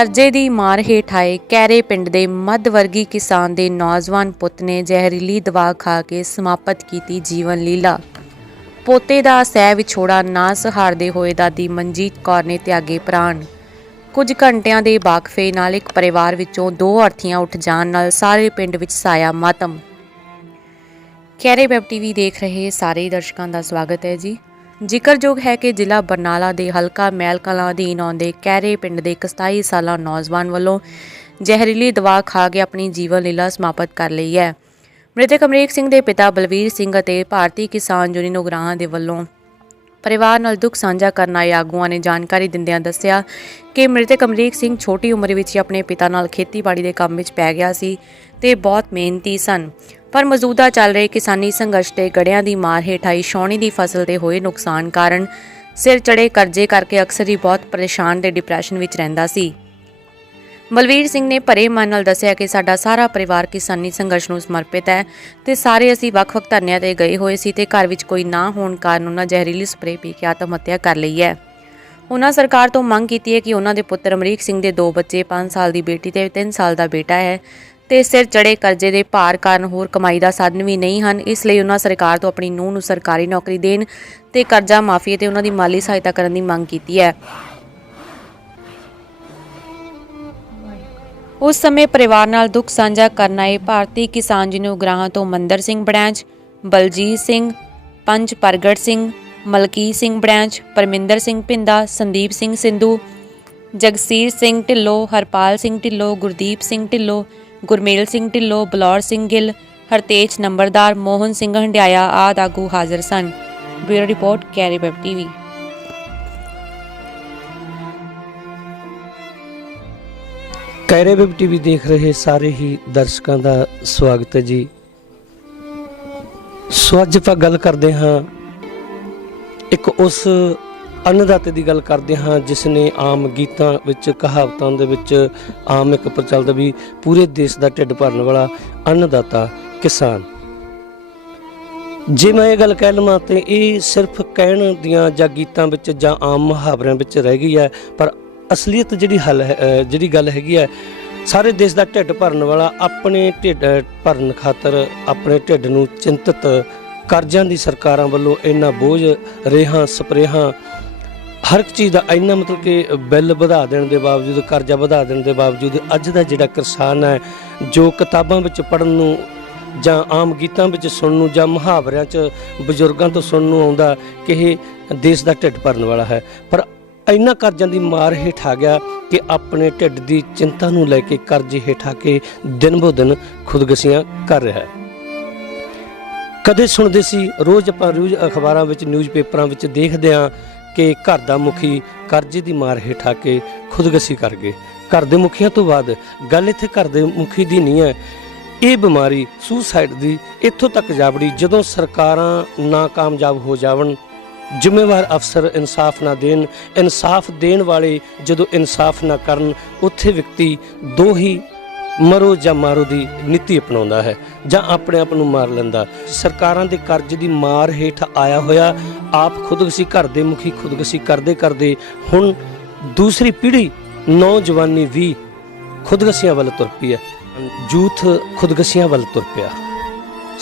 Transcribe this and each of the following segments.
ਕਰਜ਼ੇ ਦੀ ਮਾਰ ਹੇਠ ਆਏ ਕੈਰੇ ਪਿੰਡ ਦੇ ਮੱਧ ਵਰਗੀ ਕਿਸਾਨ ਦੇ ਨੌਜਵਾਨ ਪੁੱਤ ਨੇ ਜ਼ਹਿਰੀਲੀ ਦਵਾ ਖਾ ਕੇ ਸਮਾਪਤ ਕੀਤੀ ਜੀਵਨ ਲੀਲਾ। ਪੋਤੇ ਦਾ ਸਹਿ ਵਿਛੋੜਾ ਨਾ ਸਹਾਰਦੇ ਹੋਏ ਦਾਦੀ ਮਨਜੀਤ ਕੌਰ ਨੇ ਤਿਆਗੇ ਪ੍ਰਾਣ। ਕੁਝ ਘੰਟਿਆਂ ਦੇ ਵਾਕਫੇ ਨਾਲ ਇੱਕ ਪਰਿਵਾਰ ਵਿੱਚੋਂ 2 ਅਰਥੀਆਂ ਉੱਠ ਜਾਣ ਨਾਲ ਸਾਰੇ ਪਿੰਡ ਵਿੱਚ ਸਾਇਆ ਮਾਤਮ। ਕੈਰੇ ਵੈਬ ਟੀਵੀ ਦੇਖ ਰਹੇ ਸਾਰੇ ਦਰਸ਼ਕਾਂ ਦਾ ਸਵਾਗਤ ਹੈ ਜੀ। ਜ਼ਿਕਰਯੋਗ ਹੈ ਕਿ ਜ਼ਿਲ੍ਹਾ ਬਰਨਾਲਾ ਦੇ ਹਲਕਾ ਮਹਿਲ ਕਲਾਂ ਅਧੀਨ ਆਉਂਦੇ ਕੈਰੇ ਪਿੰਡ ਦੇ 27 ਸਾਲਾ ਨੌਜਵਾਨ ਵੱਲੋਂ ਜ਼ਹਿਰੀਲੀ ਦਵਾ ਖਾ ਕੇ ਆਪਣੀ ਜੀਵਨ ਲੀਲਾ ਸਮਾਪਤ ਕਰ ਲਈ ਹੈ। ਮ੍ਰਿਤਕ ਅਮਰੀਕ ਸਿੰਘ ਦੇ ਪਿਤਾ ਬਲਵੀਰ ਸਿੰਘ ਅਤੇ ਭਾਰਤੀ ਕਿਸਾਨ ਯੂਨੀਅਨ ਉਗਰਾਹਾਂ ਦੇ ਵੱਲੋਂ ਪਰਿਵਾਰ ਨਾਲ ਦੁੱਖ ਸਾਂਝਾ ਕਰਨ ਆਏ ਆਗੂਆਂ ਨੇ ਜਾਣਕਾਰੀ ਦਿੰਦਿਆਂ ਦੱਸਿਆ ਕਿ ਮ੍ਰਿਤਕ ਅਮਰੀਕ ਸਿੰਘ ਛੋਟੀ ਉਮਰ ਵਿੱਚ ਹੀ ਆਪਣੇ ਪਿਤਾ ਨਾਲ ਖੇਤੀਬਾੜੀ ਦੇ ਕੰਮ ਵਿੱਚ ਪੈ ਗਿਆ ਸੀ ਤੇ ਬਹੁਤ ਮਿਹਨਤੀ ਸਨ। ਪਰ ਮੌਜੂਦਾ ਚੱਲ ਰਹੇ ਕਿਸਾਨੀ ਸੰਘਰਸ਼ ਤੇ ਗੜਿਆਂ ਦੀ ਮਾਰ ਹੇਠ ਆਈ ਛਾਉਣੀ ਦੀ ਫਸਲ ਤੇ ਹੋਏ ਨੁਕਸਾਨ ਕਾਰਨ ਸਿਰ ਚੜੇ ਕਰਜ਼ੇ ਕਰਕੇ ਅਕਸਰ ਹੀ ਬਹੁਤ ਪਰੇਸ਼ਾਨ ਤੇ ਡਿਪਰੈਸ਼ਨ ਵਿੱਚ ਰਹਿੰਦਾ ਸੀ। ਬਲਵੀਰ ਸਿੰਘ ਨੇ ਭਰੇ ਮਨ ਨਾਲ ਦੱਸਿਆ ਕਿ ਸਾਡਾ ਸਾਰਾ ਪਰਿਵਾਰ ਕਿਸਾਨੀ ਸੰਘਰਸ਼ ਨੂੰ ਸਮਰਪਿਤ ਹੈ ਤੇ ਸਾਰੇ ਅਸੀਂ ਵੱਖ-ਵੱਖ ਧਰਨਿਆਂ ਤੇ ਗਏ ਹੋਏ ਸੀ ਤੇ ਘਰ ਵਿੱਚ ਕੋਈ ਨਾ ਹੋਣ ਕਾਰਨ ਉਹਨਾਂ ਜ਼ਹਿਰੀਲੀ ਸਪਰੇਅ ਪੀ ਕੇ ਆਤਮ ਹੱਤਿਆ ਕਰ ਲਈ ਹੈ। ਉਹਨਾਂ ਸਰਕਾਰ ਤੋਂ ਮੰਗ ਕੀਤੀ ਹੈ ਕਿ ਉਹਨਾਂ ਦੇ ਪੁੱਤਰ ਅਮਰੀਕ ਸਿੰਘ ਦੇ 2 ਬੱਚੇ 5 ਸਾਲ ਦੀ ਬੇਟੀ ਤੇ 3 ਸਾਲ ਦਾ ਬੇਟਾ ਹੈ ਤੇ ਸਿਰ ਚੜੇ ਕਰਜ਼ੇ ਦੇ ਭਾਰ ਕਾਰਨ ਹੋਰ ਕਮਾਈ ਦਾ ਸਾਧਨ ਵੀ ਨਹੀਂ ਹਨ। ਇਸ ਲਈ ਉਹਨਾਂ ਸਰਕਾਰ ਤੋਂ ਆਪਣੀ ਨੂੰਹ ਨੂੰ ਸਰਕਾਰੀ ਨੌਕਰੀ ਦੇਣ ਤੇ ਕਰਜ਼ਾ ਮਾਫੀ ਤੇ ਉਹਨਾਂ ਦੀ ਮਾਲੀ ਸਹਾਇਤਾ ਕਰਨ ਦੀ ਮੰਗ ਕੀਤੀ ਹੈ। ਉਸ ਸਮੇਂ ਪਰਿਵਾਰ ਨਾਲ ਦੁੱਖ ਸਾਂਝਾ ਕਰਨ ਆਏ ਭਾਰਤੀ ਕਿਸਾਨ ਯੂਨੀਅਨ ਉਗਰਾਹਾਂ ਤੋਂ ਮੰਦਰ ਸਿੰਘ ਬੜੈਂਚ, ਬਲਜੀਤ ਸਿੰਘ, ਪੰਜ ਪ੍ਰਗਟ ਸਿੰਘ, ਮਲਕੀਤ ਸਿੰਘ ਬੜੈਂਚ, ਪਰਮਿੰਦਰ ਸਿੰਘ ਭਿੰਦਾ, ਸੰਦੀਪ ਸਿੰਘ ਸਿੰਧੂ, ਜਗਸੀਰ ਸਿੰਘ ਢਿੱਲੋਂ, ਹਰਪਾਲ ਸਿੰਘ ਢਿੱਲੋਂ, ਗੁਰਦੀਪ ਸਿੰਘ ਢਿੱਲੋਂ, ਗੁਰਮੇਲ ਸਿੰਘ ਢਿੱਲੋਂ, ਬਲੌਰ ਸਿੰਘ ਗਿੱਲ, ਹਰਤੇਜ ਨੰਬਰਦਾਰ, ਮੋਹਨ ਸਿੰਘ ਹੰਡਿਆਇਆ ਆਦਿ ਆਗੂ ਹਾਜ਼ਰ ਸਨ। ਬਿਊਰੋ ਰਿਪੋਰਟ ਕੈਰੇ ਵੈਬ ਟੀਵੀ। ਕੈਰੇ ਵੈਬ ਟੀਵੀ ਦੇਖ ਰਹੇ ਸਾਰੇ ਹੀ ਦਰਸ਼ਕਾਂ ਦਾ ਸਵਾਗਤ ਹੈ ਜੀ। ਸੋ ਅੱਜ ਆਪਾਂ ਗੱਲ ਕਰਦੇ ਹਾਂ ਇੱਕ ਉਸ ਅੰਨਦਾਤੇ ਦੀ ਗੱਲ ਕਰਦੇ ਹਾਂ ਜਿਸ ਨੇ ਆਮ ਗੀਤਾਂ ਵਿੱਚ ਕਹਾਵਤਾਂ ਦੇ ਵਿੱਚ ਆਮ ਇੱਕ ਪ੍ਰਚਲਿਤ ਵੀ ਪੂਰੇ ਦੇਸ਼ ਦਾ ਢਿੱਡ ਭਰਨ ਵਾਲਾ ਅੰਨਦਾਤਾ ਕਿਸਾਨ। ਜੇ ਮੈਂ ਇਹ ਗੱਲ ਕਹਿ ਲਵਾਂ ਤੇ ਇਹ ਸਿਰਫ ਕਹਿਣ ਦੀਆਂ ਜਾਂ ਗੀਤਾਂ ਵਿੱਚ ਜਾਂ ਆਮ ਮੁਹਾਵਰਿਆਂ ਵਿੱਚ ਰਹਿ ਗਈ ਹੈ, ਪਰ ਅਸਲੀਅਤ ਜਿਹੜੀ ਗੱਲ ਹੈਗੀ ਹੈ, ਸਾਰੇ ਦੇਸ਼ ਦਾ ਢਿੱਡ ਭਰਨ ਵਾਲਾ ਆਪਣੇ ਢਿੱਡ ਭਰਨ ਖਾਤਰ ਆਪਣੇ ਢਿੱਡ ਨੂੰ ਚਿੰਤਤ ਕਰਜ਼ਿਆਂ ਦੀ ਸਰਕਾਰਾਂ ਵੱਲੋਂ ਇੰਨਾ ਬੋਝ ਰੇਹਾਂ ਸਪਰੇਹਾਂ ਹਰ ਇੱਕ ਚੀਜ਼ ਦਾ ਇੰਨਾ ਮਤਲਬ ਕਿ ਬਿੱਲ ਵਧਾ ਦੇਣ ਦੇ ਬਾਵਜੂਦ ਕਰਜ਼ਾ ਵਧਾ ਦੇਣ ਦੇ ਬਾਵਜੂਦ ਅੱਜ ਦਾ ਜਿਹੜਾ ਕਿਸਾਨ ਹੈ ਜੋ ਕਿਤਾਬਾਂ ਵਿੱਚ ਪੜ੍ਹਨ ਨੂੰ ਜਾਂ ਆਮ ਗੀਤਾਂ ਵਿੱਚ ਸੁਣਨ ਨੂੰ ਜਾਂ ਮੁਹਾਵਰਿਆਂ 'ਚ ਬਜ਼ੁਰਗਾਂ ਤੋਂ ਸੁਣਨ ਨੂੰ ਆਉਂਦਾ ਕਿ ਇਹ ਦੇਸ਼ ਦਾ ਢਿੱਡ ਭਰਨ ਵਾਲਾ ਹੈ, ਪਰ ਇੰਨਾ ਕਰਜ਼ਿਆਂ ਦੀ ਮਾਰ ਹੇਠ ਆ ਗਿਆ ਕਿ ਆਪਣੇ ਢਿੱਡ ਦੀ ਚਿੰਤਾ ਨੂੰ ਲੈ ਕੇ ਕਰਜ਼ੇ ਹੇਠ ਆ ਕੇ ਦਿਨ ਬੋ ਦਿਨ ਖੁਦਕੁਸ਼ੀਆਂ ਕਰ ਰਿਹਾ ਹੈ। ਕਦੇ ਸੁਣਦੇ ਸੀ, ਰੋਜ਼ ਅਖਬਾਰਾਂ ਵਿੱਚ ਨਿਊਜ਼ਪੇਪਰਾਂ ਵਿੱਚ ਦੇਖਦੇ ਹਾਂ ਕਿ ਘਰ ਦਾ ਮੁਖੀ ਕਰਜ਼ੇ ਦੀ ਮਾਰ ਹੇਠ ਆ ਕੇ ਖੁਦਕੁਸ਼ੀ ਕਰ ਗਏ। ਘਰ ਦੇ ਮੁਖੀਆਂ ਤੋਂ ਬਾਅਦ ਗੱਲ ਇੱਥੇ ਘਰ ਦੇ ਮੁਖੀ ਦੀ ਨਹੀਂ ਹੈ, ਇਹ ਬਿਮਾਰੀ ਸੁਸਾਈਡ ਦੀ ਇੱਥੋਂ ਤੱਕ ਜਾ ਵੜੀ ਜਦੋਂ ਸਰਕਾਰਾਂ ਨਾਕਾਮਯਾਬ ਹੋ ਜਾਵਣ, ਜ਼ਿੰਮੇਵਾਰ ਅਫਸਰ ਇਨਸਾਫ ਨਾ ਦੇਣ, ਇਨਸਾਫ ਦੇਣ ਵਾਲੇ ਜਦੋਂ ਇਨਸਾਫ ਨਾ ਕਰਨ, ਉੱਥੇ ਵਿਅਕਤੀ 2 ਹੀ ਮਰੋ ਜਾਂ ਮਾਰੋ ਦੀ ਨੀਤੀ ਅਪਣਾਉਂਦਾ ਹੈ ਜਾਂ ਆਪਣੇ ਆਪ ਨੂੰ ਮਾਰ ਲੈਂਦਾ। ਸਰਕਾਰਾਂ ਦੇ ਕਰਜ਼ੇ ਦੀ ਮਾਰ ਹੇਠ ਆਇਆ ਹੋਇਆ ਆਪ ਖੁਦਕੁਸ਼ੀ ਘਰ ਦੇ ਮੁਖੀ ਖੁਦਕੁਸ਼ੀ ਕਰਦੇ ਕਰਦੇ ਹੁਣ ਦੂਸਰੀ ਪੀੜ੍ਹੀ ਨੌਜਵਾਨੀ ਵੀ ਖੁਦਕੁਸ਼ੀਆਂ ਵੱਲ ਤੁਰ ਪਈ ਹੈ, ਯੂਥ ਖੁਦਕੁਸ਼ੀਆਂ ਵੱਲ ਤੁਰ ਪਿਆ।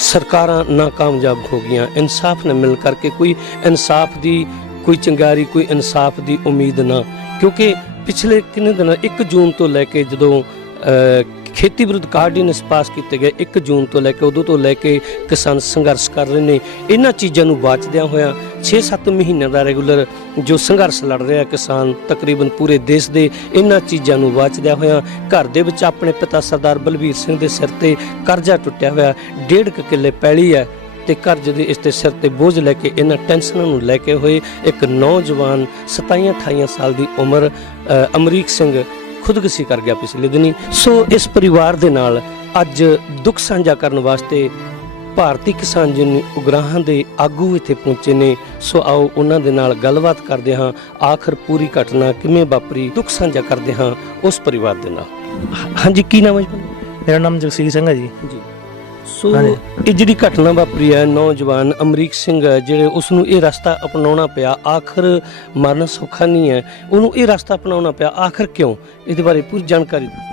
ਸਰਕਾਰਾਂ ਨਾਕਾਮਯਾਬ ਹੋ ਗਈਆਂ, ਇਨਸਾਫ ਨਾ ਮਿਲ ਕਰਕੇ ਕੋਈ ਇਨਸਾਫ ਦੀ ਕੋਈ ਚੰਗਿਆੜੀ ਕੋਈ ਇਨਸਾਫ ਦੀ ਉਮੀਦ ਨਾ, ਕਿਉਂਕਿ ਪਿਛਲੇ ਕਿੰਨੇ ਦਿਨਾਂ 1 ਜੂਨ ਤੋਂ ਲੈ ਕੇ ਜਦੋਂ ਖੇਤੀ ਵਿਰੁੱਧ ਆਰਡੀਨੈਂਸ ਪਾਸ ਕੀਤੇ ਗਏ 1 ਜੂਨ ਤੋਂ ਲੈ ਕੇ ਉਦੋਂ ਤੋਂ ਲੈ ਕੇ ਕਿਸਾਨ ਸੰਘਰਸ਼ ਕਰ ਰਹੇ ਨੇ। ਇਹਨਾਂ ਚੀਜ਼ਾਂ ਨੂੰ ਵਾਚਦਿਆਂ ਹੋਇਆਂ 6-7 ਮਹੀਨਿਆਂ ਦਾ ਰੈਗੂਲਰ ਜੋ ਸੰਘਰਸ਼ ਲੜ ਰਿਹਾ ਕਿਸਾਨ ਤਕਰੀਬਨ ਪੂਰੇ ਦੇਸ਼ ਦੇ, ਇਹਨਾਂ ਚੀਜ਼ਾਂ ਨੂੰ ਵਾਚਦਿਆਂ ਹੋਇਆਂ ਘਰ ਦੇ ਵਿੱਚ ਆਪਣੇ ਪਿਤਾ ਸਰਦਾਰ ਬਲਵੀਰ ਸਿੰਘ ਦੇ ਸਿਰ ਤੇ ਕਰਜ਼ਾ ਟੁੱਟਿਆ ਹੋਇਆ 1.5 ਕਿੱਲੇ ਪੈਲੀ ਹੈ ਤੇ ਕਰਜ਼ੇ ਦੇ ਇਸ ਤੇ ਸਿਰ ਤੇ ਬੋਝ ਲੈ ਕੇ ਇਹਨਾਂ ਟੈਨਸ਼ਨਾਂ ਨੂੰ ਲੈ ਕੇ ਹੋਏ ਇੱਕ ਨੌਜਵਾਨ 27-28 ਸਾਲ ਦੀ ਉਮਰ ਅਮਰੀਕ ਸਿੰਘ ਖੁਦਕੁਸ਼ੀ ਕਰ ਗਿਆ ਪਿਛਲੇ ਦਿਨੀ। ਸੋ ਇਸ ਪਰਿਵਾਰ ਦੇ ਨਾਲ ਅੱਜ ਦੁੱਖ ਸਾਂਝਾ ਕਰਨ ਵਾਸਤੇ ਭਾਰਤੀ ਕਿਸਾਨ ਯੂਨੀਅਨ ਉਗਰਾਹਾਂ ਦੇ ਆਗੂ ਇੱਥੇ ਪਹੁੰਚੇ ਨੇ। ਸੋ ਆਓ ਉਹਨਾਂ ਦੇ ਨਾਲ ਗੱਲਬਾਤ ਕਰਦੇ ਹਾਂ, ਆਖਰ ਪੂਰੀ ਘਟਨਾ ਕਿਵੇਂ ਵਾਪਰੀ, ਦੁੱਖ ਸਾਂਝਾ ਕਰਦੇ ਹਾਂ ਉਸ ਪਰਿਵਾਰ ਦੇ ਨਾਲ। ਹਾਂਜੀ, ਕੀ ਨਾਮ ਹੈ ਜੀ? ਮੇਰਾ ਨਾਮ ਜਗਸੀਰ ਸਿੰਘ ਹੈ ਜੀ। ਸੋ ਇਹ ਜਿਹੜੀ ਘਟਨਾ ਵਾਪਰੀ ਹੈ, ਨੌਜਵਾਨ ਅਮਰੀਕ ਸਿੰਘ ਹੈ ਜਿਹੜੇ ਉਸ ਨੂੰ ਇਹ ਰਸਤਾ ਅਪਣਾਉਣਾ ਪਿਆ, ਆਖਰ ਮਰਨ ਸੌਖਾ ਨਹੀਂ ਹੈ, ਉਹਨੂੰ ਇਹ ਰਸਤਾ ਅਪਣਾਉਣਾ ਪਿਆ, ਆਖਰ ਕਿਉਂ? ਇਹਦੇ ਬਾਰੇ ਪੂਰੀ ਜਾਣਕਾਰੀ ਦਿਓ।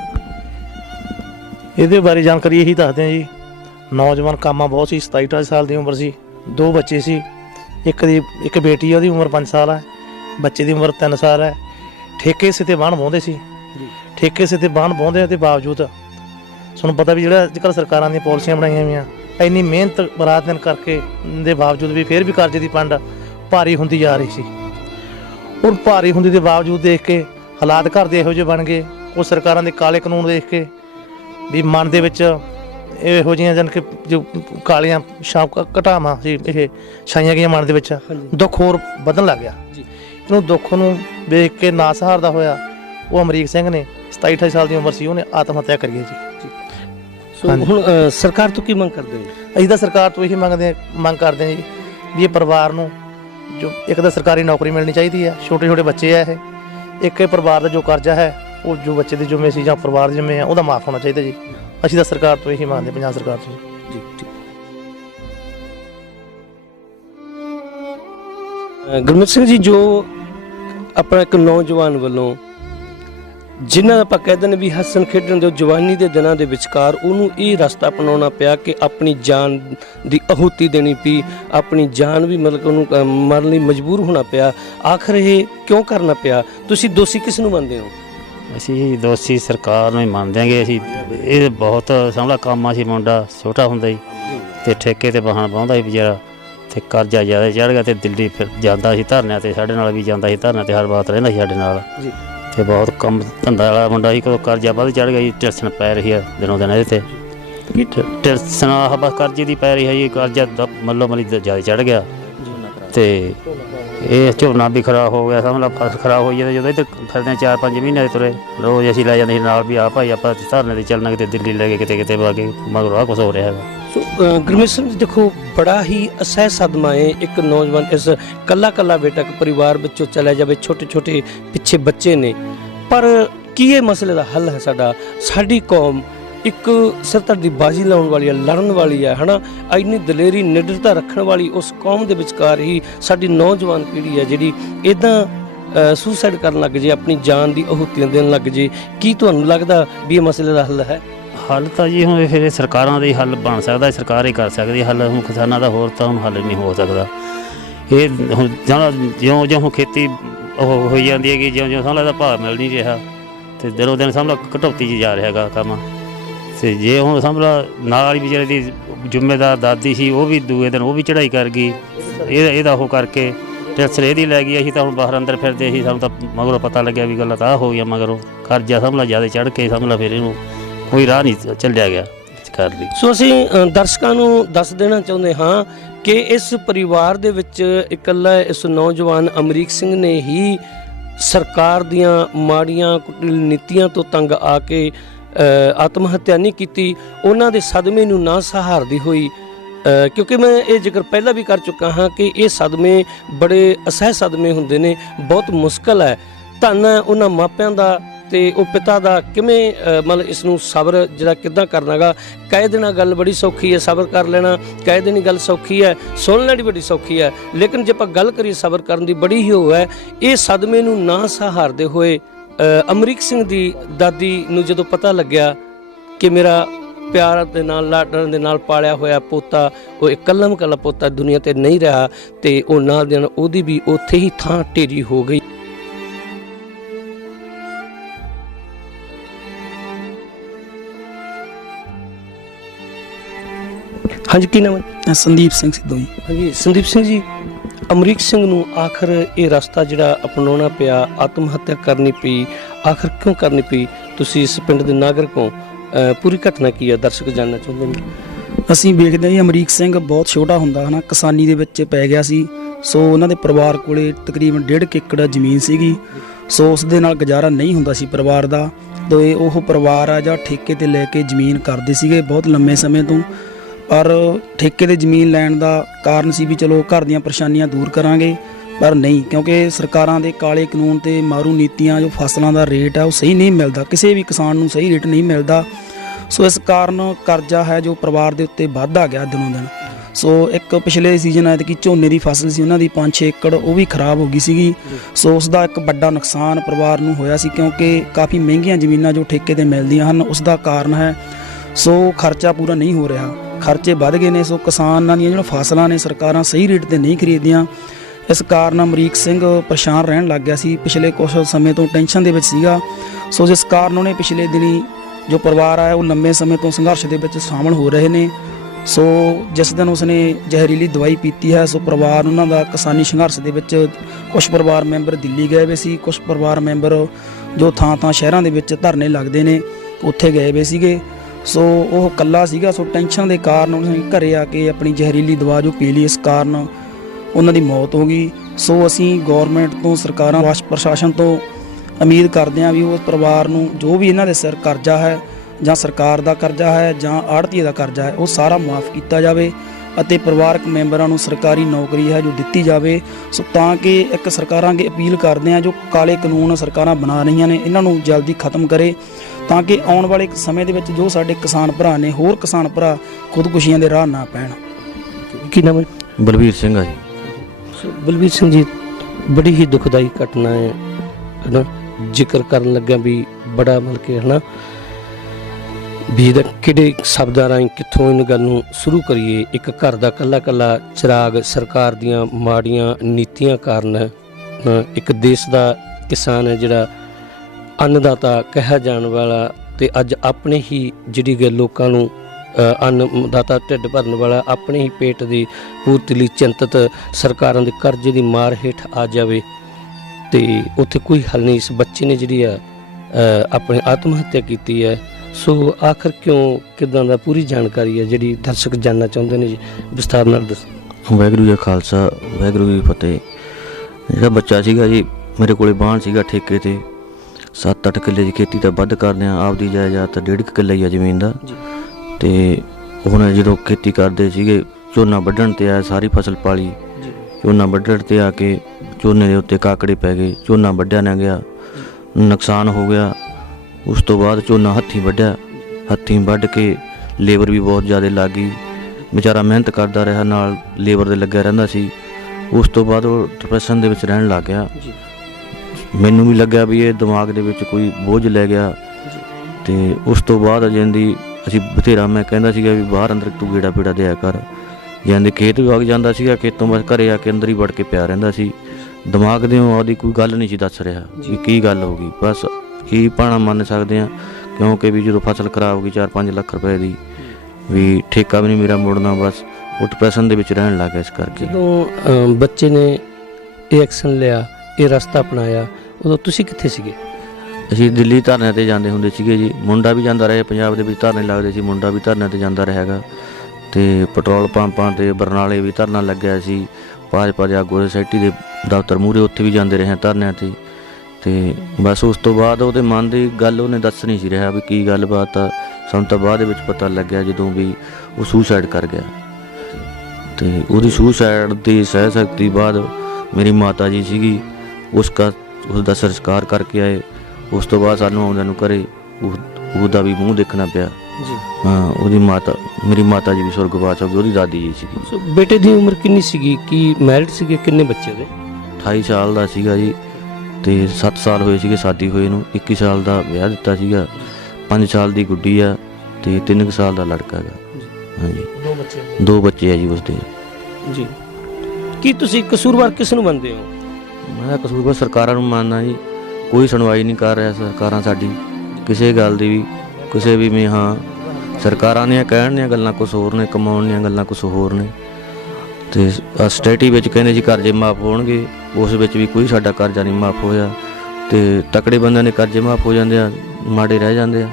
ਇਹਦੇ ਬਾਰੇ ਜਾਣਕਾਰੀ ਇਹੀ ਦੱਸਦੇ ਹਾਂ ਜੀ। ਨੌਜਵਾਨ ਕਾਮਾ ਬਹੁਤ ਸੀ, 27-28 ਸਾਲ ਦੀ ਉਮਰ ਸੀ, 2 ਬੱਚੇ ਸੀ। ਇੱਕ ਬੇਟੀ ਹੈ, ਉਹਦੀ ਉਮਰ 5 ਸਾਲ ਹੈ, ਬੱਚੇ ਦੀ ਉਮਰ 3 ਸਾਲ ਹੈ। ਠੇਕੇ ਸਿੱਤੇ ਬਾਣ ਵਾਹੁੰਦੇ ਸੀ। ਠੇਕੇ ਸਿੱਤੇ ਬਾਣ ਵਾਹੁੰਦੇ ਦੇ ਬਾਵਜੂਦ ਤੁਹਾਨੂੰ ਪਤਾ ਵੀ ਜਿਹੜਾ ਅੱਜ ਕੱਲ੍ਹ ਸਰਕਾਰਾਂ ਦੀਆਂ ਪਾਲਿਸੀਆਂ ਬਣਾਈਆਂ ਹੋਈਆਂ, ਇੰਨੀ ਮਿਹਨਤ ਰਾਤ ਦਿਨ ਕਰਕੇ ਦੇ ਬਾਵਜੂਦ ਵੀ ਫਿਰ ਵੀ ਕਰਜ਼ੇ ਦੀ ਪੰਡ ਭਾਰੀ ਹੁੰਦੀ ਜਾ ਰਹੀ ਸੀ। ਹੁਣ ਭਾਰੀ ਹੁੰਦੀ ਦੇ ਬਾਵਜੂਦ ਦੇਖ ਕੇ ਹਾਲਾਤ ਘਰ ਦੇ ਇਹੋ ਜਿਹੇ ਬਣ ਗਏ, ਉਹ ਸਰਕਾਰਾਂ ਦੇ ਕਾਲੇ ਕਾਨੂੰਨ ਦੇਖ ਕੇ ਵੀ ਮਨ ਦੇ ਵਿੱਚ ਇਹੋ ਜਿਹੀਆਂ ਜਨ ਕਿ ਜੋ ਕਾਲੀਆਂ ਘਟਾਵਾਂ ਸੀ, ਇਹ ਛਾਈਆਂ ਗਈਆਂ ਮਨ ਦੇ ਵਿੱਚ। ਦੁੱਖ ਹੋਰ ਵਧਣ ਲੱਗ ਗਿਆ। ਇਹਨੂੰ ਦੁੱਖ ਨੂੰ ਵੇਖ ਕੇ ਨਾ ਸਹਾਰਦਾ ਹੋਇਆ ਉਹ ਅਮਰੀਕ ਸਿੰਘ ਨੇ 27-28 ਸਾਲ ਦੀ ਉਮਰ ਸੀ, ਉਹਨੇ ਆਤਮ ਹੱਤਿਆ ਕਰੀ ਹੈ ਜੀ। ਸੋ ਹੁਣ ਸਰਕਾਰ ਤੋਂ ਕੀ ਮੰਗ ਕਰਦੇ ਹੋ? ਅਸੀਂ ਤਾਂ ਸਰਕਾਰ ਤੋਂ ਇਹੀ ਮੰਗ ਕਰਦੇ ਹਾਂ ਜੀ ਵੀ ਇਹ ਪਰਿਵਾਰ ਨੂੰ ਜੋ ਇੱਕ ਤਾਂ ਸਰਕਾਰੀ ਨੌਕਰੀ ਮਿਲਣੀ ਚਾਹੀਦੀ ਹੈ, ਛੋਟੇ ਛੋਟੇ ਬੱਚੇ ਆ ਇਹ, ਇੱਕ ਇਹ ਪਰਿਵਾਰ ਦਾ ਜੋ ਕਰਜ਼ਾ ਹੈ ਉਹ ਜੋ ਬੱਚੇ ਦੇ ਜ਼ਿੰਮੇ ਸੀ ਜਾਂ ਪਰਿਵਾਰ ਦੇ ਜ਼ਿੰਮੇ ਆ ਉਹਦਾ ਮਾਫ ਹੋਣਾ ਚਾਹੀਦਾ ਜੀ। ਅਸੀਂ ਤਾਂ ਸਰਕਾਰ ਤੋਂ ਇਹੀ ਮੰਗਦੇ, ਪੰਜਾਬ ਸਰਕਾਰ ਤੋਂ ਜੀ। ਗੁਰਮੀਤ ਸਿੰਘ ਜੀ, ਜੋ ਆਪਣਾ ਇੱਕ ਨੌਜਵਾਨ ਵੱਲੋਂ ਜਿਨ੍ਹਾਂ ਆਪਾਂ ਕਹਿ ਦਿੰਦੇ ਵੀ ਹੱਸਣ ਖੇਡਣ ਦੇ ਜਵਾਨੀ ਦੇ ਦਿਨਾਂ ਦੇ ਵਿਚਕਾਰ ਉਹਨੂੰ ਇਹ ਰਸਤਾ ਅਪਣਾਉਣਾ ਪਿਆ ਕਿ ਆਪਣੀ ਜਾਨ ਦੀ ਆਹੂਤੀ ਦੇਣੀ ਪਈ, ਆਪਣੀ ਜਾਨ ਵੀ ਮਤਲਬ ਉਹਨੂੰ ਮਰਨ ਲਈ ਮਜਬੂਰ ਹੋਣਾ ਪਿਆ, ਆਖਰ ਇਹ ਕਿਉਂ ਕਰਨਾ ਪਿਆ? ਤੁਸੀਂ ਦੋਸ਼ੀ ਕਿਸ ਨੂੰ ਮੰਨਦੇ ਹੋ? ਅਸੀਂ ਦੋਸ਼ੀ ਸਰਕਾਰ ਨੂੰ ਹੀ ਮੰਨਦੇ ਆਂਗੇ। ਅਸੀਂ ਇਹ ਬਹੁਤ ਸਾਂਭਲਾ ਕੰਮ ਆ ਸੀ, ਮੁੰਡਾ ਛੋਟਾ ਹੁੰਦਾ ਹੀ ਤੇ ਠੇਕੇ ਤੇ ਵਾਹਣ ਵਾਹੁੰਦਾ ਸੀ ਵਿਚਾਰਾ, ਤੇ ਕਰਜ਼ਾ ਜ਼ਿਆਦਾ ਚੜ੍ਹ ਗਿਆ ਤੇ ਦਿੱਲੀ ਫਿਰ ਜਾਂਦਾ ਸੀ ਧਰਨਿਆਂ ਤੇ, ਸਾਡੇ ਨਾਲ ਵੀ ਜਾਂਦਾ ਸੀ ਧਰਨਿਆਂ ਤੇ, ਹਰ ਬਾਤ ਰਹਿੰਦਾ ਸੀ ਸਾਡੇ ਨਾਲ ਤੇ ਬਹੁਤ ਕੰਮ ਧੰਦਾ ਵਾਲਾ ਮੁੰਡਾ ਸੀ। ਕਦੋਂ ਕਰਜ਼ਾ ਵੱਧ ਚੜ੍ਹ ਗਿਆ ਜੀ, ਟੈਨਸ਼ਨ ਪੈ ਰਹੀ ਆ ਦਿਨੋਂ ਦਿਨ ਇਹਦੇ ਤੇ, ਟੈਨਸ਼ਨ ਆਹ ਬਸ ਕਰਜ਼ੇ ਦੀ ਪੈ ਰਹੀ ਹੈ ਜੀ। ਕਰਜ਼ਾ ਮੱਲੋ ਮੱਲੀ ਜ਼ਿਆਦਾ ਚੜ੍ਹ ਗਿਆ ਤੇ ਇਹ ਝੋਨਾ ਵੀ ਖਰਾਬ ਹੋ ਗਿਆ, ਸਮਝ ਲਾ ਫਸਲ ਖਰਾਬ ਹੋਈ ਹੈ। ਜਦੋਂ ਇੱਧਰ ਫਿਰਦੇ 4-5 ਮਹੀਨੇ ਦੇ ਤੁਰੇ, ਰੋਜ਼ ਅਸੀਂ ਲੈ ਜਾਂਦੇ ਸੀ ਨਾਲ ਵੀ, ਆ ਭਾਈ ਆਪਾਂ ਧਰਨੇ 'ਤੇ ਚੱਲਣਾ, ਕਿਤੇ ਦਿੱਲੀ ਲੈ ਕੇ ਕਿਤੇ ਵਾ ਕੇ, ਮਗਰ ਆਹ ਕੁਛ ਹੋ ਰਿਹਾ ਹੈਗਾ। ਸੋ ਗੁਰਮੀਤ ਸਿੰਘ ਜੀ, ਦੇਖੋ ਬੜਾ ਹੀ ਅਸਹਿ ਸਦਮਾ ਹੈ ਇੱਕ ਨੌਜਵਾਨ, ਇਸ ਕੱਲਾ ਬੇਟਾ ਇੱਕ ਪਰਿਵਾਰ ਵਿੱਚੋਂ ਚਲਾ ਜਾਵੇ, ਛੋਟੇ ਛੋਟੇ ਪਿੱਛੇ ਬੱਚੇ ਨੇ, ਪਰ ਕੀ ਇਹ ਮਸਲੇ ਦਾ ਹੱਲ ਹੈ? ਸਾਡੀ ਕੌਮ ਇੱਕ ਸਿਰਧਰ ਦੀ ਬਾਜ਼ੀ ਲਾਉਣ ਵਾਲੀ ਹੈ, ਲੜਨ ਵਾਲੀ ਹੈ, ਹਨਾ, ਇੰਨੀ ਦਲੇਰੀ ਨਿਡਰਤਾ ਰੱਖਣ ਵਾਲੀ ਉਸ ਕੌਮ ਦੇ ਵਿਚਕਾਰ ਹੀ ਸਾਡੀ ਨੌਜਵਾਨ ਪੀੜ੍ਹੀ ਹੈ ਜਿਹੜੀ ਇੱਦਾਂ ਸੁਸਾਈਡ ਕਰਨ ਲੱਗ ਜੇ, ਆਪਣੀ ਜਾਨ ਦੀ ਆਹੂਤੀਆਂ ਦੇਣ ਲੱਗ ਜੇ। ਕੀ ਤੁਹਾਨੂੰ ਲੱਗਦਾ ਵੀ ਇਹ ਮਸਲੇ ਦਾ ਹੱਲ ਹੈ? ਹੱਲ ਤਾਂ ਜੀ ਹੁਣ ਫਿਰ ਸਰਕਾਰਾਂ ਦਾ ਹੀ ਹੱਲ ਬਣ ਸਕਦਾ, ਸਰਕਾਰ ਹੀ ਕਰ ਸਕਦੀ ਹੱਲ। ਹੁਣ ਕਿਸਾਨਾਂ ਦਾ ਹੋਰ ਤਾਂ ਹੁਣ ਹੱਲ ਨਹੀਂ ਹੋ ਸਕਦਾ। ਇਹ ਹੁਣ ਜਿਉਂ ਹੁਣ ਖੇਤੀ ਉਹ ਹੋਈ ਜਾਂਦੀ ਹੈਗੀ, ਜਿਉਂ ਸਮਝ ਦਾ ਭਾਅ ਮਿਲ ਨਹੀਂ ਰਿਹਾ ਤੇ ਦਿਨੋਂ ਦਿਨ ਸਮਝ ਘਟੌਤੀ 'ਚ ਜਾ ਰਿਹਾ ਹੈਗਾ ਕੰਮ। ਤੇ ਜੇ ਹੁਣ ਸਮਝ ਨਾਲ ਹੀ ਵਿਚਾਰੇ ਦੀ ਜ਼ਿੰਮੇਦਾਰ ਦਾਦੀ ਸੀ, ਉਹ ਵੀ ਦੂਏ ਦਿਨ ਉਹ ਵੀ ਚੜ੍ਹਾਈ ਕਰ ਗਈ, ਇਹਦਾ ਉਹ ਕਰਕੇ ਟੈਕਸ ਇਹਦੀ ਲੈ ਗਈ। ਅਸੀਂ ਤਾਂ ਹੁਣ ਬਾਹਰ ਅੰਦਰ ਫਿਰਦੇ ਸੀ, ਸਾਨੂੰ ਤਾਂ ਮਗਰੋਂ ਪਤਾ ਲੱਗਿਆ ਵੀ ਗੱਲ ਤਾਂ ਆਹ ਹੋ ਗਿਆ, ਮਗਰੋਂ ਕਰਜ਼ਾ ਸਮਝ ਜ਼ਿਆਦਾ ਚੜ੍ਹ ਕੇ ਸਮਝ ਫਿਰ ਇਹਨੂੰ ਕੋਈ ਰਾਹ ਨਹੀਂ ਚੱਲਿਆ ਗਿਆ ਕਰ ਲਈ। ਸੋ ਅਸੀਂ ਦਰਸ਼ਕਾਂ ਨੂੰ ਦੱਸ ਦੇਣਾ ਚਾਹੁੰਦੇ ਹਾਂ ਕਿ ਇਸ ਪਰਿਵਾਰ ਦੇ ਵਿੱਚ ਇਕੱਲਾ ਇਸ ਨੌਜਵਾਨ ਅਮਰੀਕ ਸਿੰਘ ਨੇ ਹੀ ਸਰਕਾਰ ਦੀਆਂ ਮਾੜੀਆਂ ਨੀਤੀਆਂ ਤੋਂ ਤੰਗ ਆ ਕੇ ਆਤਮ ਹੱਤਿਆ ਨਹੀਂ ਕੀਤੀ, ਉਹਨਾਂ ਦੇ ਸਦਮੇ ਨੂੰ ਨਾ ਸਹਾਰਦੀ ਹੋਈ। ਕਿਉਂਕਿ ਮੈਂ ਇਹ ਜ਼ਿਕਰ ਪਹਿਲਾਂ ਵੀ ਕਰ ਚੁੱਕਾ ਹਾਂ ਕਿ ਇਹ ਸਦਮੇ ਬੜੇ ਅਸਹਿ ਸਦਮੇ ਹੁੰਦੇ ਨੇ, ਬਹੁਤ ਮੁਸ਼ਕਲ ਹੈ। ਧੰਨ ਹੈ ਉਹਨਾਂ ਮਾਪਿਆਂ ਦਾ ਤੇ ਉਹ ਪਿਤਾ ਦਾ, ਕਿਵੇਂ ਮਤਲਬ ਇਸ ਨੂੰ ਸਬਰ ਜਿਹੜਾ ਕਿੱਦਾਂ ਕਰਨਾਗਾ। ਕਹਿ ਦੇਣਾ ਗੱਲ ਬੜੀ ਸੌਖੀ ਹੈ, ਸਬਰ ਕਰ ਲੈਣਾ ਕਹਿ ਦੇਣੀ ਗੱਲ ਸੌਖੀ ਹੈ, ਸੁਣ ਲੈਣੀ ਬੜੀ ਸੌਖੀ ਹੈ, ਲੇਕਿਨ ਜੇ ਆਪਾਂ ਗੱਲ ਕਰੀਏ ਸਬਰ ਕਰਨ ਦੀ ਬੜੀ ਹੀ ਉਹ ਹੈ। ਇਹ ਸਦਮੇ ਨੂੰ ਨਾ ਸਹਾਰਦੇ ਹੋਏ ਅਮਰੀਕ ਸਿੰਘ ਦੀ ਦਾਦੀ ਨੂੰ ਜਦੋਂ ਪਤਾ ਲੱਗਿਆ ਕਿ ਮੇਰਾ ਪਿਆਰ ਦੇ ਨਾਲ ਲਾਡਣ ਦੇ ਨਾਲ ਪਾਲਿਆ ਹੋਇਆ ਪੋਤਾ, ਉਹ ਇਕੱਲਾ ਪੋਤਾ ਦੁਨੀਆ ਤੇ ਨਹੀਂ ਰਿਹਾ, ਤੇ ਉਹ ਨਾਲ ਦੇ ਨਾਲ ਉਹਦੀ ਵੀ ਉੱਥੇ ਹੀ ਥਾਂ ਢੇਰੀ ਹੋ ਗਈ। ਹਾਂਜੀ, ਕੀ ਨਾਮ ਹੈ? ਸੰਦੀਪ ਸਿੰਘ ਸਿੱਧੂ ਜੀ। ਹਾਂਜੀ ਸੰਦੀਪ ਸਿੰਘ ਜੀ, ਅਮਰੀਕ ਸਿੰਘ ਨੂੰ ਆਖਰ ਇਹ ਰਸਤਾ ਜਿਹੜਾ ਅਪਣਾਉਣਾ ਪਿਆ, ਆਤਮ ਹੱਤਿਆ ਕਰਨੀ ਪਈ, ਆਖਰ ਕਿਉਂ ਕਰਨੀ ਪਈ? ਤੁਸੀਂ ਇਸ ਪਿੰਡ ਦੇ ਨਾਗਰਿਕ ਹੋ, ਪੂਰੀ ਘਟਨਾ ਕੀ ਹੈ ਦਰਸ਼ਕ ਜਾਣਨਾ ਚਾਹੁੰਦੇ ਨੇ। ਅਸੀਂ ਵੇਖਦੇ ਹਾਂ ਜੀ, ਅਮਰੀਕ ਸਿੰਘ ਬਹੁਤ ਛੋਟਾ ਹੁੰਦਾ ਹਨਾ ਕਿਸਾਨੀ ਦੇ ਵਿੱਚ ਪੈ ਗਿਆ ਸੀ। ਸੋ ਉਹਨਾਂ ਦੇ ਪਰਿਵਾਰ ਕੋਲੇ ਤਕਰੀਬਨ 1.5 ਏਕੜ ਜ਼ਮੀਨ ਸੀਗੀ। ਸੋ ਉਸ ਦੇ ਨਾਲ ਗੁਜ਼ਾਰਾ ਨਹੀਂ ਹੁੰਦਾ ਸੀ ਪਰਿਵਾਰ ਦਾ, ਤੇ ਉਹ ਪਰਿਵਾਰ ਆ ਜਾਂ ਠੇਕੇ ਤੇ ਲੈ ਕੇ ਜ਼ਮੀਨ ਕਰਦੇ ਸੀਗੇ ਬਹੁਤ ਲੰਮੇ ਸਮੇਂ ਤੋਂ। ਪਰ ਠੇਕੇ ਤੇ ਜ਼ਮੀਨ ਲੈਣ ਦਾ ਕਾਰਨ ਸੀ ਵੀ ਚਲੋ ਘਰ ਦੀਆਂ ਪਰੇਸ਼ਾਨੀਆਂ ਦੂਰ ਕਰਾਂਗੇ, ਪਰ ਨਹੀਂ, ਕਿਉਂਕਿ ਸਰਕਾਰਾਂ ਦੇ ਕਾਲੇ ਕਾਨੂੰਨ ਤੇ ਮਾਰੂ ਨੀਤੀਆਂ, ਜੋ ਫਸਲਾਂ ਦਾ ਰੇਟ ਆ ਉਹ ਸਹੀ ਨਹੀਂ ਮਿਲਦਾ, ਕਿਸੇ ਵੀ ਕਿਸਾਨ ਨੂੰ ਸਹੀ ਰੇਟ ਨਹੀਂ ਮਿਲਦਾ। ਸੋ ਇਸ ਕਾਰਨ ਕਰਜ਼ਾ ਹੈ ਜੋ ਪਰਿਵਾਰ ਦੇ ਉੱਤੇ ਵੱਧਦਾ ਗਿਆ ਦਿਨੋਂ ਦਿਨ। ਸੋ ਇੱਕ ਪਿਛਲੇ ਸੀਜ਼ਨ ਐਤਕੀ ਝੋਨੇ ਦੀ ਫਸਲ ਸੀ ਉਹਨਾਂ ਦੀ 5-6 ਏਕੜ ਉਹ ਵੀ ਖਰਾਬ ਹੋ ਗਈ ਸੀਗੀ। ਸੋ ਉਸ ਦਾ ਇੱਕ ਵੱਡਾ ਨੁਕਸਾਨ ਪਰਿਵਾਰ ਨੂੰ ਹੋਇਆ ਸੀ, ਕਿਉਂਕਿ ਕਾਫੀ ਮਹਿੰਗੀਆਂ ਜ਼ਮੀਨਾਂ ਜੋ ਠੇਕੇ ਤੇ ਮਿਲਦੀਆਂ ਹਨ ਉਸ ਦਾ ਕਾਰਨ ਹੈ। ਸੋ ਖਰਚਾ ਪੂਰਾ ਨਹੀਂ ਹੋ ਰਿਹਾ, ਖਰਚੇ ਵੱਧ ਗਏ ਨੇ। ਸੋ ਕਿਸਾਨਾਂ ਦੀਆਂ ਜਿਹੜੀਆਂ ਫਸਲਾਂ ਨੇ ਸਰਕਾਰਾਂ ਸਹੀ ਰੇਟ ਤੇ ਨਹੀਂ ਖਰੀਦਦੀਆਂ। ਇਸ ਕਾਰਨ ਅਮਰੀਕ ਸਿੰਘ ਪਰੇਸ਼ਾਨ ਰਹਿਣ ਲੱਗ ਗਿਆ ਸੀ, ਪਿਛਲੇ ਕੁਝ ਸਮੇਂ ਤੋਂ ਟੈਨਸ਼ਨ ਦੇ ਵਿੱਚ ਸੀਗਾ। ਸੋ ਜਿਸ ਕਾਰਨ ਉਹਨੇ ਪਿਛਲੇ ਦਿਨੀ ਜੋ ਪਰਿਵਾਰ ਹੈ ਉਹ ਲੰਬੇ ਸਮੇਂ ਤੋਂ ਸੰਘਰਸ਼ ਦੇ ਵਿੱਚ ਸ਼ਾਮਲ ਹੋ ਰਹੇ ਨੇ। ਸੋ ਜਿਸ ਦਿਨ ਉਸਨੇ ਜ਼ਹਿਰੀਲੀ ਦਵਾਈ ਪੀਤੀ ਹੈ, ਸੋ ਪਰਿਵਾਰ ਉਹਨਾਂ ਦਾ ਕਿਸਾਨੀ ਸੰਘਰਸ਼ ਦੇ ਵਿੱਚ ਕੁਝ ਪਰਿਵਾਰ ਮੈਂਬਰ ਦਿੱਲੀ ਗਏ ਹੋਏ ਸੀ, ਕੁਝ ਪਰਿਵਾਰ ਮੈਂਬਰ ਜੋ ਥਾਂ ਸ਼ਹਿਰਾਂ ਦੇ ਵਿੱਚ ਧਰਨੇ ਲੱਗਦੇ ਨੇ ਉੱਥੇ ਗਏ ਹੋਏ ਸੀਗੇ। ਸੋ ਉਹ ਇਕੱਲਾ ਸੀਗਾ। ਸੋ ਟੈਨਸ਼ਨ ਦੇ ਕਾਰਨ ਉਹਨੇ ਘਰੇ ਆ ਕੇ ਆਪਣੀ ਜ਼ਹਿਰੀਲੀ ਦਵਾ ਜੋ ਪੀ ਲਈ, ਇਸ ਕਾਰਨ ਉਹਨਾਂ ਦੀ ਮੌਤ ਹੋ ਗਈ। ਸੋ ਅਸੀਂ ਗੌਰਮੈਂਟ ਤੋਂ, ਸਰਕਾਰਾਂ, ਪ੍ਰਸ਼ਾਸਨ ਤੋਂ ਉਮੀਦ ਕਰਦੇ ਹਾਂ ਵੀ ਉਸ ਪਰਿਵਾਰ ਨੂੰ ਜੋ ਵੀ ਇਹਨਾਂ ਦੇ ਸਿਰ ਕਰਜ਼ਾ ਹੈ, ਜਾਂ ਸਰਕਾਰ ਦਾ ਕਰਜ਼ਾ ਹੈ ਜਾਂ ਆੜ੍ਹਤੀਏ ਦਾ ਕਰਜ਼ਾ ਹੈ, ਉਹ ਸਾਰਾ ਮਾਫ ਕੀਤਾ ਜਾਵੇ ਅਤੇ ਪਰਿਵਾਰਕ ਮੈਂਬਰਾਂ ਨੂੰ ਸਰਕਾਰੀ ਨੌਕਰੀ ਹੈ ਜੋ ਦਿੱਤੀ ਜਾਵੇ। ਸੋ ਤਾਂ ਕਿ ਇੱਕ ਸਰਕਾਰਾਂ ਅੱਗੇ ਅਪੀਲ ਕਰਦੇ ਹਾਂ ਜੋ ਕਾਲੇ ਕਾਨੂੰਨ ਸਰਕਾਰਾਂ ਬਣਾ ਰਹੀਆਂ ਨੇ ਇਹਨਾਂ ਨੂੰ ਜਲਦੀ ਖਤਮ ਕਰੇ, ਤਾਂ ਕਿ ਆਉਣ ਵਾਲੇ ਸਮੇਂ ਦੇ ਵਿੱਚ ਜੋ ਸਾਡੇ ਕਿਸਾਨ ਭਰਾ ਨੇ, ਹੋਰ ਕਿਸਾਨ ਭਰਾ ਖੁਦਕੁਸ਼ੀਆਂ ਦੇ ਰਾਹ ਨਾ ਪੈਣ। ਕੀ ਨਾਮ ਹੈ? ਬਲਵੀਰ ਸਿੰਘ ਆ ਜੀ। ਸੋ ਬਲਵੀਰ ਸਿੰਘ ਜੀ, ਬੜੀ ਹੀ ਦੁਖਦਾਈ ਘਟਨਾ ਹੈ ਨਾ, ਜ਼ਿਕਰ ਕਰਨ ਲੱਗਿਆ ਵੀ ਬੜਾ ਮਤਲਬ ਕਿ ਹੈ ਨਾ ਵੀ ਇਹਦਾ ਕਿਹੜੇ ਸ਼ਬਦਾਂ ਰਾਹੀਂ ਕਿੱਥੋਂ ਇਹਨਾਂ ਗੱਲ ਨੂੰ ਸ਼ੁਰੂ ਕਰੀਏ। ਇੱਕ ਘਰ ਦਾ ਕੱਲਾ ਚਿਰਾਗ ਸਰਕਾਰ ਦੀਆਂ ਮਾੜੀਆਂ ਨੀਤੀਆਂ ਕਾਰਨ ਇੱਕ ਦੇਸ਼ ਦਾ ਕਿਸਾਨ ਹੈ ਜਿਹੜਾ ਅੰਨਦਾਤਾ ਕਿਹਾ ਜਾਣ ਵਾਲਾ, ਤੇ ਅੱਜ ਆਪਣੇ ਹੀ ਜਿਹੜੀ ਗੱਲ ਲੋਕਾਂ ਨੂੰ ਅੰਨਦਾਤਾ ਢਿੱਡ ਭਰਨ ਵਾਲਾ ਆਪਣੇ ਹੀ ਪੇਟ ਦੀ ਪੂਰਤੀ ਲਈ ਚਿੰਤਤ ਸਰਕਾਰਾਂ ਦੇ ਕਰਜ਼ੇ ਦੀ ਮਾਰ ਹੇਠ ਆ ਜਾਵੇ ਤੇ ਉੱਥੇ ਕੋਈ ਹੱਲ ਨਹੀਂ। ਇਸ ਬੱਚੇ ਨੇ ਜਿਹੜੀ ਆ ਆਪਣੀ ਆਤਮ ਹੱਤਿਆ ਕੀਤੀ ਹੈ। ਸੋ ਆਖਰ ਕਿਉਂ, ਕਿੱਦਾਂ ਦਾ, ਪੂਰੀ ਜਾਣਕਾਰੀ ਹੈ ਜਿਹੜੀ ਦਰਸ਼ਕ ਜਾਣਨਾ ਚਾਹੁੰਦੇ ਨੇ ਜੀ, ਵਿਸਥਾਰ ਨਾਲ ਦੱਸੋ। ਵਾਹਿਗੁਰੂ ਜੀ ਕਾ ਖਾਲਸਾ, ਵਾਹਿਗੁਰੂ ਜੀ ਕੀ ਫਤਿਹ। ਜਿਹੜਾ ਬੱਚਾ ਸੀਗਾ ਜੀ, ਮੇਰੇ ਕੋਲੇ ਬਾਣ ਸੀਗਾ ਠੇਕੇ ਤੇ 7-8 ਕਿੱਲੇ ਦੀ ਖੇਤੀ ਤਾਂ ਵੱਧ ਕਰਦੇ ਆ, ਆਪਦੀ ਜਾਇਦਾਦ ਤਾਂ 1.5 ਕਿੱਲਾ ਹੀ ਆ ਜ਼ਮੀਨ ਦਾ। ਤੇ ਹੁਣ ਜਦੋਂ ਖੇਤੀ ਕਰਦੇ ਸੀਗੇ, ਝੋਨਾ ਵੱਢਣ ਤੇ ਆਇਆ, ਸਾਰੀ ਫਸਲ ਪਾਲੀ। ਝੋਨਾ ਵੱਢਣ ਤੇ ਆ ਕੇ ਝੋਨੇ ਦੇ ਉੱਤੇ ਕਾਕੜੇ ਪੈ ਗਏ, ਝੋਨਾ ਵੱਢਿਆ ਨਾ ਗਿਆ, ਨੁਕਸਾਨ ਹੋ ਗਿਆ। ਉਸ ਤੋਂ ਬਾਅਦ ਝੋਨਾ ਹੱਥੀਂ ਵੱਢਿਆ, ਹੱਥੀਂ ਵੱਢ ਕੇ ਲੇਬਰ ਵੀ ਬਹੁਤ ਜ਼ਿਆਦਾ ਲੱਗ ਗਈ। ਵਿਚਾਰਾ ਮਿਹਨਤ ਕਰਦਾ ਰਿਹਾ, ਨਾਲ ਲੇਬਰ ਦੇ ਲੱਗਿਆ ਰਹਿੰਦਾ ਸੀ। ਉਸ ਤੋਂ ਬਾਅਦ ਉਹ ਡਿਪਰੈਸ਼ਨ ਦੇ ਵਿੱਚ ਰਹਿਣ ਲੱਗ ਗਿਆ। ਮੈਨੂੰ ਵੀ ਲੱਗਿਆ ਵੀ ਇਹ ਦਿਮਾਗ ਦੇ ਵਿੱਚ ਕੋਈ ਬੋਝ ਲੈ ਗਿਆ। ਤੇ ਉਸ ਤੋਂ ਬਾਅਦ ਜਿੰਦੀ ਅਸੀਂ ਬਥੇਰਾ, ਮੈਂ ਕਹਿੰਦਾ ਸੀਗਾ ਵੀ ਬਾਹਰ ਅੰਦਰ ਤੂੰ ਗੇੜਾ ਪੀੜਾ ਦਿਆ ਕਰ। ਜਾਂਦੇ ਖੇਤ ਵੀ ਵਗ ਜਾਂਦਾ ਸੀਗਾ, ਖੇਤੋਂ ਬਸ ਘਰੇ ਆ ਕੇ ਅੰਦਰ ਹੀ ਵੜ ਕੇ ਪਿਆ ਰਹਿੰਦਾ ਸੀ। ਦਿਮਾਗ ਦੇ ਉਹਦੀ ਕੋਈ ਗੱਲ ਨਹੀਂ ਸੀ ਦੱਸ ਰਿਹਾ ਵੀ ਕੀ ਗੱਲ ਹੋ ਗਈ। ਬਸ ਇਹ ਭਾਣਾ ਮੰਨ ਸਕਦੇ ਹਾਂ, ਕਿਉਂਕਿ ਵੀ ਜਦੋਂ ਫਸਲ ਖਰਾਬ ਹੋ ਗਈ 4-5 ਲੱਖ ਰੁਪਏ ਦੀ, ਵੀ ਠੇਕਾ ਵੀ ਨਹੀਂ ਮੇਰਾ ਮੁੜਨਾ। ਬਸ ਉਹ ਡਿਪਰੈਸ਼ਨ ਦੇ ਵਿੱਚ ਰਹਿਣ ਲੱਗ ਗਿਆ। ਇਸ ਕਰਕੇ ਜਦੋਂ ਬੱਚੇ ਨੇ ਇਹ ਐਕਸ਼ਨ ਲਿਆ, ਇਹ ਰਸਤਾ ਅਪਣਾਇਆ, ਉਦੋਂ ਤੁਸੀਂ ਕਿੱਥੇ ਸੀਗੇ? ਅਸੀਂ ਦਿੱਲੀ ਧਰਨਿਆਂ 'ਤੇ ਜਾਂਦੇ ਹੁੰਦੇ ਸੀਗੇ ਜੀ। ਮੁੰਡਾ ਵੀ ਜਾਂਦਾ ਰਿਹਾ, ਪੰਜਾਬ ਦੇ ਵਿੱਚ ਧਰਨੇ ਲੱਗਦੇ ਸੀ, ਮੁੰਡਾ ਵੀ ਧਰਨਿਆਂ 'ਤੇ ਜਾਂਦਾ ਰਿਹਾ। ਤੇ ਪੈਟਰੋਲ ਪੰਪਾਂ 'ਤੇ ਬਰਨਾਲੇ ਵੀ ਧਰਨਾ ਲੱਗਿਆ ਸੀ। ਭਾਜਪਾ ਦੇ ਆਗੂ ਸੋਸਾਇਟੀ ਦੇ ਦਫ਼ਤਰ ਮੂਹਰੇ ਉੱਥੇ ਵੀ ਜਾਂਦੇ ਰਹੇ ਧਰਨਿਆਂ 'ਤੇ। ਤੇ ਬਸ ਉਸ ਤੋਂ ਬਾਅਦ ਉਹਦੇ ਮਨ ਦੀ ਗੱਲ ਉਹਨੇ ਦੱਸ ਨਹੀਂ ਸੀ ਰਿਹਾ ਵੀ ਕੀ ਗੱਲਬਾਤ ਆ। ਸਾਨੂੰ ਤਾਂ ਬਾਅਦ ਦੇ ਵਿੱਚ ਪਤਾ ਲੱਗਿਆ ਜਦੋਂ ਵੀ ਉਹ ਸੁਸਾਈਡ ਕਰ ਗਿਆ। ਤੇ ਉਹਦੀ ਸੁਸਾਈਡ ਦੀ ਸਹਿ ਸ਼ਕਤੀ ਬਾਅਦ ਮੇਰੀ ਮਾਤਾ ਜੀ ਸੀਗੀ, ਉਸ ਦਾ ਸੰਸਕਾਰ ਕਰਕੇ ਆਏ। ਉਸ ਤੋਂ ਬਾਅਦ ਸਾਨੂੰ ਆਉਂਦਿਆਂ ਨੂੰ ਘਰੇ ਉਹਦਾ ਵੀ ਮੂੰਹ ਦੇਖਣਾ ਪਿਆ ਜੀ। ਹਾਂ, ਉਹਦੀ ਮਾਤਾ, ਮੇਰੀ ਮਾਤਾ ਜੀ ਵੀ ਸੁਰਗਵਾਸ ਹੋ ਗਈ, ਉਹਦੀ ਦਾਦੀ ਜੀ ਸੀਗੀ। ਸੋ ਬੇਟੇ ਦੀ ਉਮਰ ਕਿੰਨੀ ਸੀਗੀ? ਕੀ ਮੈਰਿਡ ਸੀਗੇ? ਕਿੰਨੇ ਬੱਚੇ ਉਹਦੇ? 28 ਸਾਲ ਦਾ ਸੀਗਾ ਜੀ, ਤੇ 7 ਸਾਲ ਹੋਏ ਸੀਗੇ ਸ਼ਾਦੀ ਹੋਏ ਨੂੰ। 21 ਸਾਲ ਦਾ ਵਿਆਹ ਦਿੱਤਾ ਸੀਗਾ। 5 ਸਾਲ ਦੀ ਗੁੱਡੀ ਆ ਤੇ 3 ਸਾਲ ਦਾ ਲੜਕਾ ਹੈਗਾ। ਹਾਂਜੀ, 2 ਬੱਚੇ ਆ ਜੀ ਉਸਦੇ। ਜੀ, ਕੀ ਤੁਸੀਂ ਕਸੂਰਵਾਰ ਕਿਸ ਨੂੰ ਮੰਨਦੇ ਹੋ? ਮੈਂ ਕਸੂਰਵਾਰ ਸਰਕਾਰਾਂ ਨੂੰ ਮੰਨਦਾ ਜੀ। ਕੋਈ ਸੁਣਵਾਈ ਨਹੀਂ ਕਰ ਰਿਹਾ ਸਰਕਾਰਾਂ ਸਾਡੀ ਕਿਸੇ ਗੱਲ ਦੀ ਵੀ, ਕਿਸੇ ਵੀ ਮੈਂ। ਹਾਂ, ਸਰਕਾਰਾਂ ਦੀਆਂ ਕਹਿਣ ਦੀਆਂ ਗੱਲਾਂ ਕੁਛ ਹੋਰ ਨੇ, ਕਮਾਉਣ ਦੀਆਂ ਗੱਲਾਂ ਕੁਛ ਹੋਰ ਨੇ। ਤੇ ਸਟੇਟੀ ਵਿੱਚ ਕਹਿੰਦੇ ਜੀ ਕਰਜ਼ੇ ਮਾਫ ਹੋਣਗੇ, ਉਸ ਵਿੱਚ ਵੀ ਕੋਈ ਸਾਡਾ ਕਰਜ਼ਾ ਨਹੀਂ ਮਾਫ ਹੋਇਆ। ਤੇ ਤਕੜੇ ਬੰਦਿਆਂ ਦੇ ਕਰਜ਼ੇ ਮਾਫ ਹੋ ਜਾਂਦੇ ਆ, ਮਾੜੇ ਰਹਿ ਜਾਂਦੇ ਆ।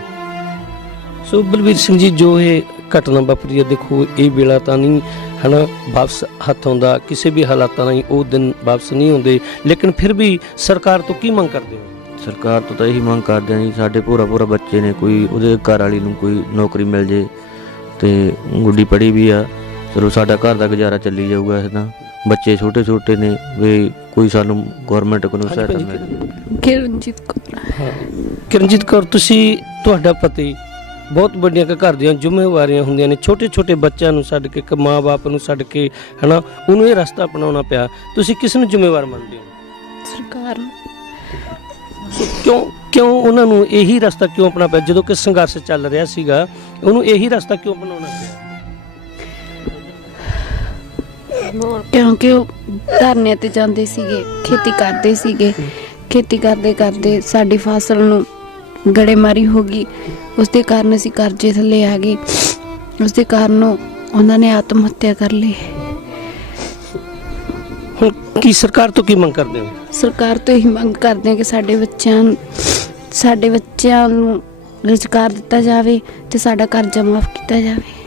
ਸੋ ਬਲਵੀਰ ਸਿੰਘ ਜੀ, ਜੋ ਇਹ ਘਟਨਾ ਵਾਪਰੀ ਹੈ, ਦੇਖੋ ਇਹ ਵੇਲਾ ਤਾਂ ਨਹੀਂ ਹੈ ਨਾ ਵਾਪਸ ਹੱਥ ਆਉਂਦਾ, ਕਿਸੇ ਵੀ ਹਾਲਾਤਾਂ ਨਾਲ ਉਹ ਦਿਨ ਵਾਪਸ ਨਹੀਂ ਆਉਂਦੇ, ਲੇਕਿਨ ਫਿਰ ਵੀ ਸਰਕਾਰ ਤੋਂ ਕੀ ਮੰਗ ਕਰਦੇ ਹੋ? ਸਰਕਾਰ ਤੋਂ ਤਾਂ ਇਹੀ ਮੰਗ ਕਰਦੇ ਆ ਜੀ, ਸਾਡੇ ਭੋਰਾ ਬੱਚੇ ਨੇ, ਕੋਈ ਉਹਦੇ ਘਰ ਵਾਲੀ ਨੂੰ ਕੋਈ ਨੌਕਰੀ ਮਿਲ ਜੇ। ਤੇ ਗੁੱਡੀ ਪੜ੍ਹੀ ਵੀ ਆ, ਚਲੋ ਸਾਡਾ ਘਰ ਦਾ ਗੁਜ਼ਾਰਾ ਚੱਲੀ ਜਾਊਗਾ। ਇਸ ਨਾਲ ਬੱਚੇ ਛੋਟੇ ਨੇ, ਵੀ ਕੋਈ ਸਾਨੂੰ ਗੌਰਮੈਂਟ ਕੋਲੋਂ ਸਹਾਇਤਾ ਮਿਲ ਜੇ। ਕਿਰਨਜੀਤ ਕੌਰ। ਕਿਰਨਜੀਤ ਕੌਰ, ਤੁਸੀਂ, ਤੁਹਾਡਾ ਪਤੀ ਬਹੁਤ ਵੱਡੀਆਂ ਘਰ ਦੀਆਂ ਜ਼ਿੰਮੇਵਾਰੀਆਂ ਹੁੰਦੀਆਂ ਨੇ, ਛੋਟੇ ਛੋਟੇ ਬੱਚਿਆਂ ਨੂੰ ਛੱਡ ਕੇ, ਇੱਕ ਮਾਂ-ਬਾਪ ਨੂੰ ਛੱਡ ਕੇ, ਹਨਾ, ਉਹਨੂੰ ਇਹ ਰਸਤਾ ਅਪਣਾਉਣਾ ਪਿਆ। ਤੁਸੀਂ ਕਿਸ ਨੂੰ ਜ਼ਿੰਮੇਵਾਰ ਮੰਨਦੇ ਹੋ? ਸਰਕਾਰ ਨੂੰ। ਕਿਉਂ ਉਹਨਾਂ ਨੂੰ ਇਹੀ ਰਸਤਾ ਕਿਉਂ ਅਪਣਾ ਪਿਆ? ਜਦੋਂ ਕਿ ਸੰਘਰਸ਼ ਚੱਲ ਰਿਹਾ ਸੀਗਾ, ਉਹਨੂੰ ਇਹੀ ਰਸਤਾ ਕਿਉਂ ਅਪਣਾਉਣਾ ਪਿਆ? ਕਿਉਂਕਿ ਉਹ ਧਰਨੇ ਤੇ ਜਾਂਦੇ ਸੀਗੇ, ਖੇਤੀ ਕਰਦੇ ਸੀਗੇ, ਖੇਤੀ ਕਰਦੇ ਕਰਦੇ ਸਾਡੀ ਫਸਲ ਨੂੰ ਗੜੇਮਾਰੀ ਹੋ ਗਈ, ਉਸ ਦੇ ਕਾਰਨ ਅਸੀਂ ਕਰਜ਼ੇ ਥੱਲੇ ਆ ਗਏ, ਉਸ ਦੇ ਕਾਰਨ ਉਹਨਾਂ ਨੇ ਆਤਮ ਹੱਤਿਆ ਕਰ ਲਈ। ਹੁਣ ਕੀ ਸਰਕਾਰ ਤੋਂ ਕੀ ਮੰਗ ਕਰਦੇ ਹੋ? ਸਰਕਾਰ ਤੋਂ ਇਹੀ ਮੰਗ ਕਰਦੇ ਹਾਂ ਕਿ ਸਾਡੇ ਬੱਚਿਆਂ ਨੂੰ ਰੁਜ਼ਗਾਰ ਦਿੱਤਾ ਜਾਵੇ ਤੇ ਸਾਡਾ ਕਰਜ਼ਾ ਮਾਫ ਕੀਤਾ ਜਾਵੇ।